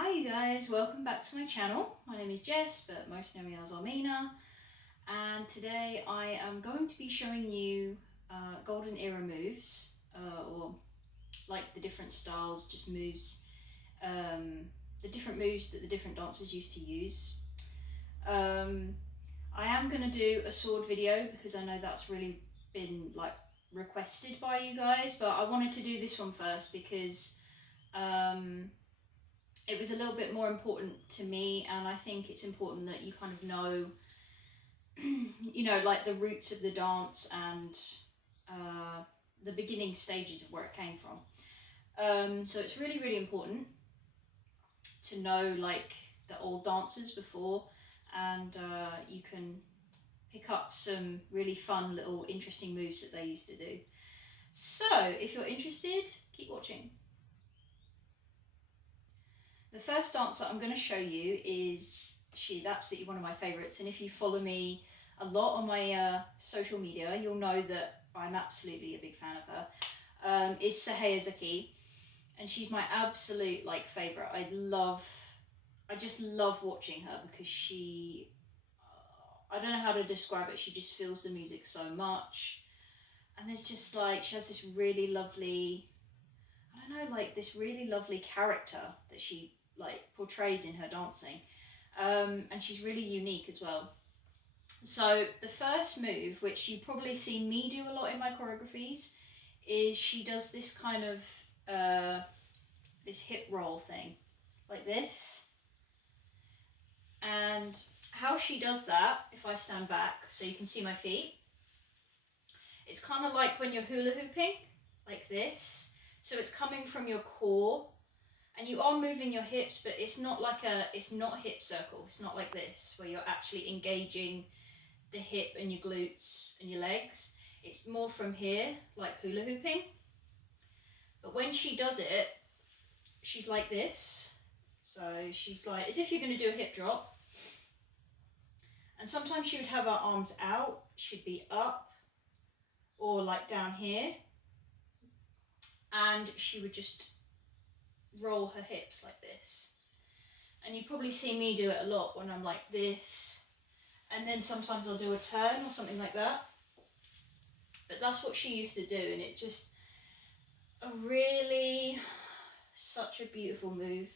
Hi you guys, welcome back to my channel. My name is Jess, but most know me as Almina, and today I am going to be showing you golden era moves, or like the different styles, just moves, the different moves that the different dancers used to use. I am going to do a sword video because I know that's really been like requested by you guys, but I wanted to do this one first because it was a little bit more important to me, and I think it's important that you kind of know, you know, like the roots of the dance and the beginning stages of where it came from. So it's really, really important to know like the old dancers before, and you can pick up some really fun little interesting moves that they used to do. So if you're interested, keep watching. The first dancer I'm going to show you she's absolutely one of my favourites, and if you follow me a lot on my social media, you'll know that I'm absolutely a big fan of her. Is Sohair Zaki, and she's my absolute like favourite. I just love watching her because she, I don't know how to describe it, she just feels the music so much, and there's just like, she has this really lovely, I don't know, like this really lovely character that she like portrays in her dancing, and she's really unique as well. So the first move, which you probably see me do a lot in my choreographies, is she does this kind of this hip roll thing like this, and how she does that, if I stand back so you can see my feet, it's kind of like when you're hula hooping like this. So it's coming from your core, and you are moving your hips, but it's not like it's not a hip circle. It's not like this, where you're actually engaging the hip and your glutes and your legs. It's more from here, like hula hooping. But when she does it, she's like this. So she's like, as if you're going to do a hip drop. And sometimes she would have her arms out, she'd be up, or like down here. And she would just roll her hips like this, and you probably see me do it a lot when I'm like this, and then sometimes I'll do a turn or something like that, but that's what she used to do, and it's just such a beautiful move.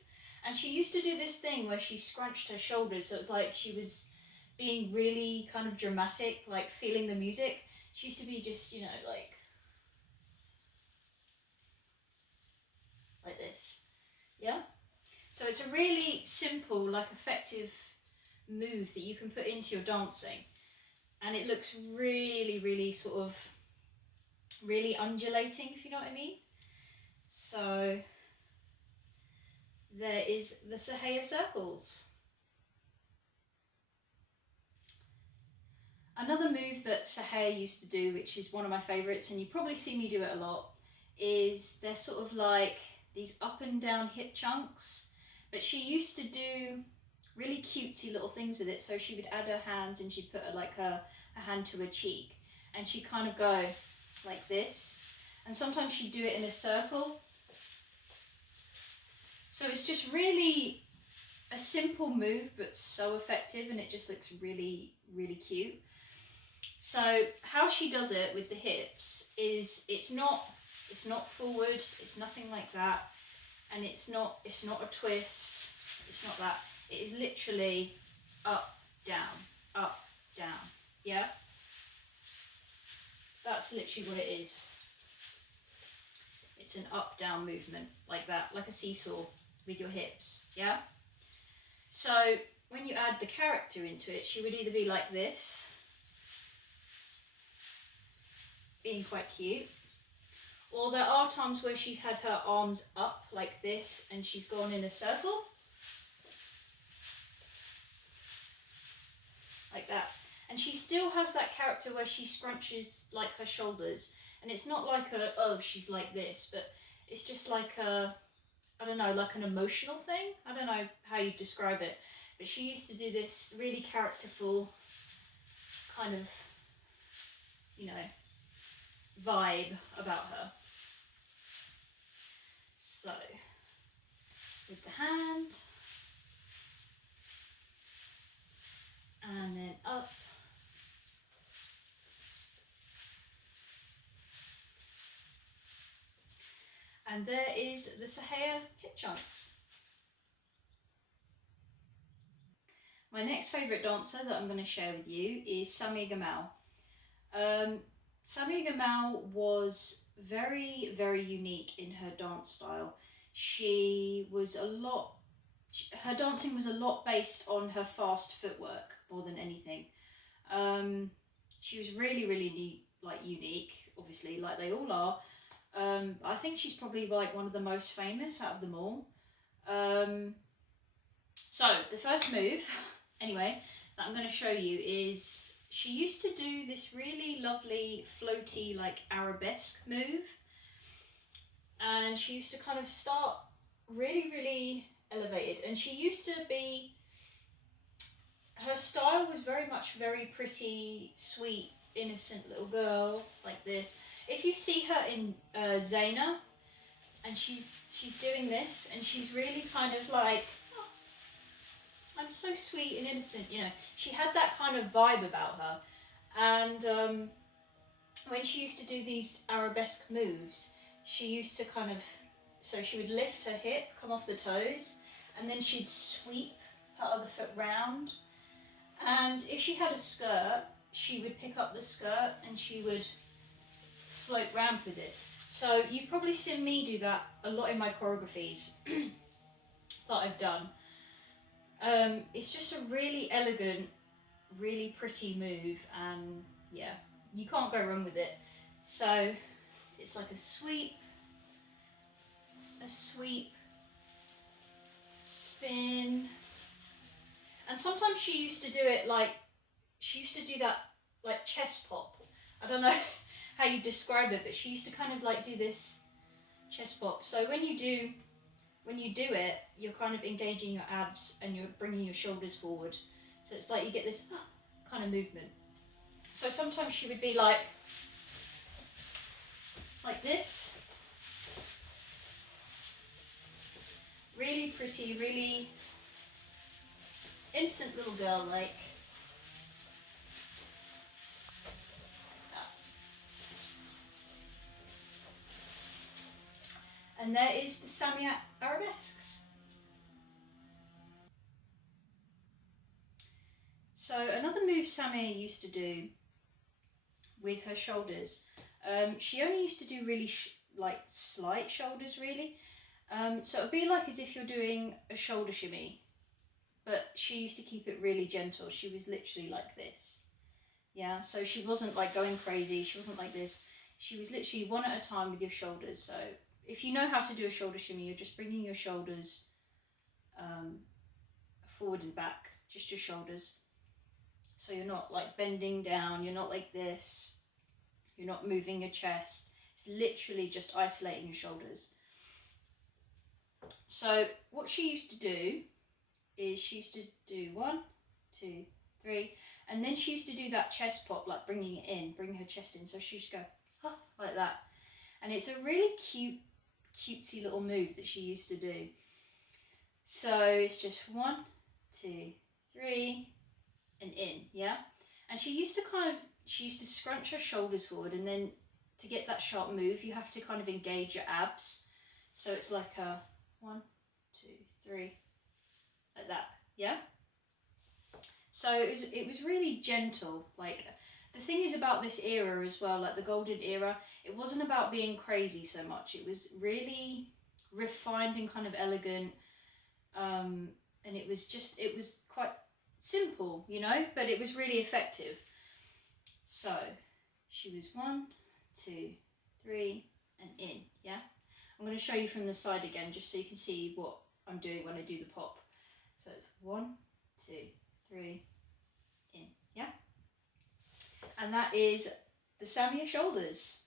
And she used to do this thing where she scrunched her shoulders, so it's like she was being really kind of dramatic, like feeling the music. She used to be just, you know, like this. Yeah, so it's a really simple, like effective move that you can put into your dancing, and it looks really, really sort of really undulating, if you know what I mean. So there is the Sohair circles. Another move that Sohair used to do, which is one of my favourites, and you probably see me do it a lot, is they're sort of like these up and down hip chunks, but she used to do really cutesy little things with it. So she would add her hands, and she'd put her hand to her cheek, and she'd kind of go like this, and sometimes she'd do it in a circle. So it's just really a simple move, but so effective, and it just looks really, really cute. So how she does it with the hips is it's not forward, it's nothing like that, and it's not a twist, it's not that. It is literally up, down, yeah? That's literally what it is. It's an up, down movement, like that, like a seesaw with your hips, yeah? So when you add the character into it, she would either be like this, being quite cute, or there are times where she's had her arms up like this and she's gone in a circle like that, and she still has that character where she scrunches like her shoulders, and it's not like oh she's like this, but it's just like I don't know, like an emotional thing. I don't know how you describe it, but she used to do this really characterful kind of, you know, vibe about her. So with the hand, And there is the Sohair hip chunks. My next favourite dancer that I'm going to share with you is Samia Gamal. Samia Gamal was very, very unique in her dance style. Her dancing was a lot based on her fast footwork more than anything. She was really, really unique, obviously, like they all are. I think she's probably like one of the most famous out of them all. So the first move, anyway, that I'm going to show you is she used to do this really lovely floaty like arabesque move, and she used to kind of start really, really elevated, and she used to be, her style was very much very pretty, sweet, innocent little girl like this. If you see her in Zaina, and she's doing this, and she's really kind of like, oh, I'm so sweet and innocent, you know. She had that kind of vibe about her. And when she used to do these arabesque moves, she used to kind of, so she would lift her hip, come off the toes, and then she'd sweep her other foot round. And if she had a skirt, she would pick up the skirt and she would float round with it. So you've probably seen me do that a lot in my choreographies that I've done. It's just a really elegant, really pretty move, and yeah, you can't go wrong with it. So it's like a sweep, spin, and sometimes she used to do it like, she used to do that like chest pop. I don't know how you describe it, but she used to kind of like do this chest pop. So when you do it, you're kind of engaging your abs and you're bringing your shoulders forward. So it's like you get this kind of movement. So sometimes she would be like this. Really pretty, really innocent little girl like. And there is the Samia arabesques. So another move Samia used to do with her shoulders, she only used to do really like slight shoulders really. So it would be like as if you're doing a shoulder shimmy, but she used to keep it really gentle. She was literally like this. Yeah, so she wasn't like going crazy, she wasn't like this. She was literally one at a time with your shoulders. So if you know how to do a shoulder shimmy, you're just bringing your shoulders forward and back, just your shoulders. So you're not like bending down, you're not like this, you're not moving your chest. It's literally just isolating your shoulders. So what she used to do is she used to do 1, 2, 3, and then she used to do that chest pop, like bringing it in, bring her chest in. So she used to go like that, and it's a really cutesy little move that she used to do. So it's just 1, 2, 3, and in, yeah. And she used to scrunch her shoulders forward, and then to get that sharp move, you have to kind of engage your abs. So it's like a 1, 2, 3, like that, yeah. So it was really gentle. Like, the thing is about this era as well, like the golden era, it wasn't about being crazy so much. It was really refined and kind of elegant, and it was quite simple, you know, but it was really effective. So she was 1, 2, 3, and in, yeah. I'm going to show you from the side again, just so you can see what I'm doing when I do the pop. So it's 1, 2, 3, in, yeah. And that is the Samia shoulders.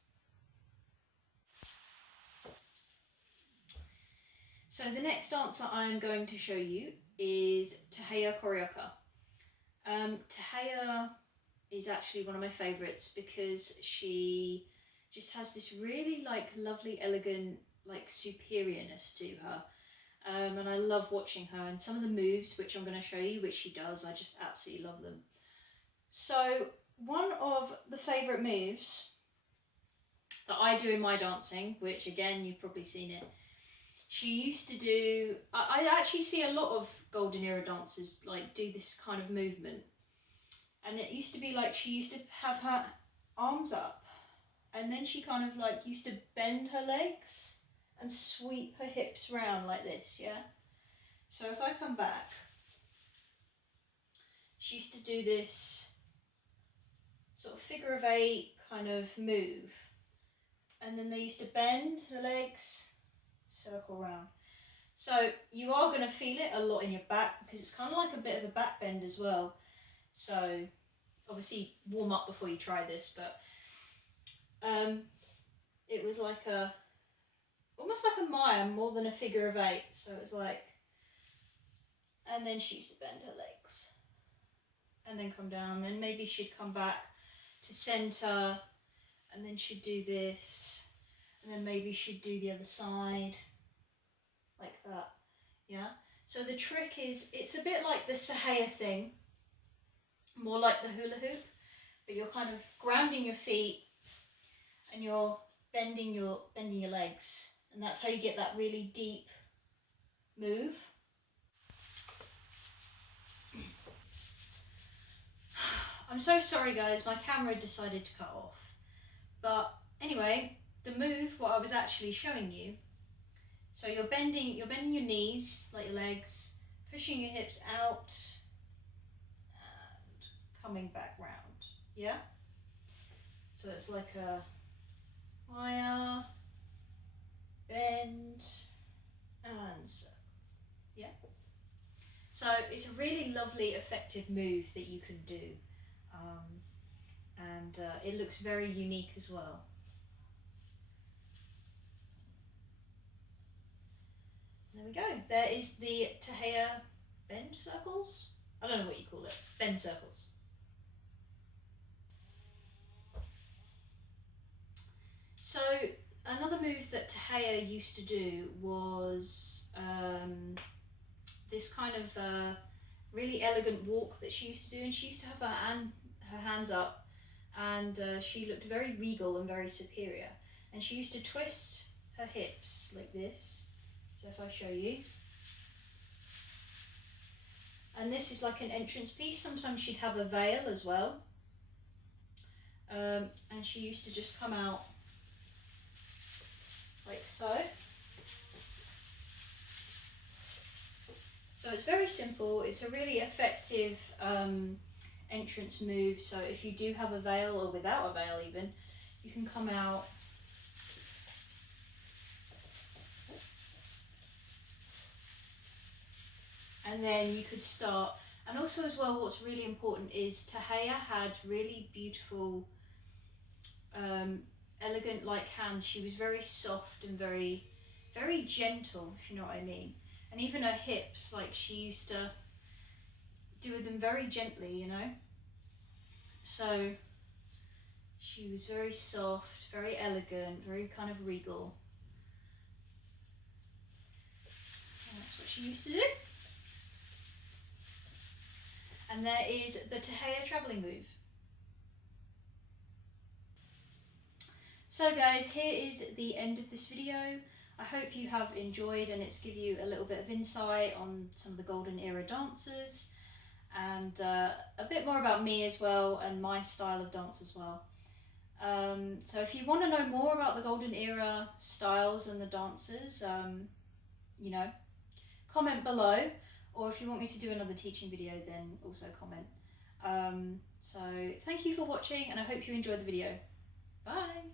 So the next dancer I'm going to show you is Tahia Carioca. Tahia is actually one of my favourites because she just has this really like lovely, elegant, like superiorness to her. And I love watching her, and some of the moves which I'm going to show you, which she does, I just absolutely love them. So one of the favourite moves that I do in my dancing, which again, you've probably seen it. She used to do, I actually see a lot of golden era dancers like do this kind of movement. And it used to be like she used to have her arms up, and then she kind of like used to bend her legs and sweep her hips round like this, yeah? So if I come back, she used to do this sort of figure of 8 kind of move. And then they used to bend the legs, circle round. So you are going to feel it a lot in your back because it's kind of like a bit of a back bend as well. So obviously warm up before you try this, but it was like almost like a Maya more than a figure of 8. So it was like, and then she used to bend her legs and then come down, and maybe she'd come back to center, and then she'd do this, and then maybe she'd do the other side like that, yeah? So the trick is, it's a bit like the Sohair thing, more like the hula hoop, but you're kind of grounding your feet and you're bending your legs, and that's how you get that really deep move. I'm so sorry guys, my camera decided to cut off. But anyway, the move, what I was actually showing you, so you're bending your knees, like your legs, pushing your hips out and coming back round, yeah? So it's like a Maya, bend, and circle, yeah? So it's a really lovely, effective move that you can do. And it looks very unique as well. There we go. There is the Tahia bend circles. I don't know what you call it. Bend circles. So another move that Tahia used to do was this kind of really elegant walk that she used to do, and she used to have her hands up, and she looked very regal and very superior, and she used to twist her hips like this. So if I show you, and this is like an entrance piece. Sometimes she'd have a veil as well, and she used to just come out like so. So it's very simple. It's a really effective entrance move. So if you do have a veil, or without a veil even, you can come out and then you could start. And also as well, what's really important is Tahia had really beautiful, elegant like hands. She was very soft and very, very gentle, if you know what I mean. And even her hips, like she used to do them very gently, you know. So she was very soft, very elegant, very kind of regal. And that's what she used to do. And there is the Tahia travelling move. So guys, here is the end of this video. I hope you have enjoyed, and it's give you a little bit of insight on some of the golden era dancers, and a bit more about me as well, and my style of dance as well. So if you want to know more about the golden era styles and the dancers, you know, comment below, or if you want me to do another teaching video, then also comment. So thank you for watching, and I hope you enjoyed the video. Bye!